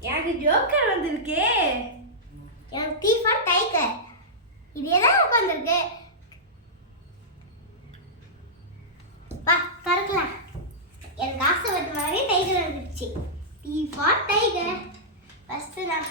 எனக்கு ஜோக்கர் வந்திருக்கே. எனக்கு T for tiger. இதே தான் உட்கார்ந்திருக்கு. பா கரெக்ட்லாம். எனக்கு ஆசை வந்த மாதிரி டைகர் வந்துருச்சு. T for tiger. ஃபர்ஸ்ட் நான்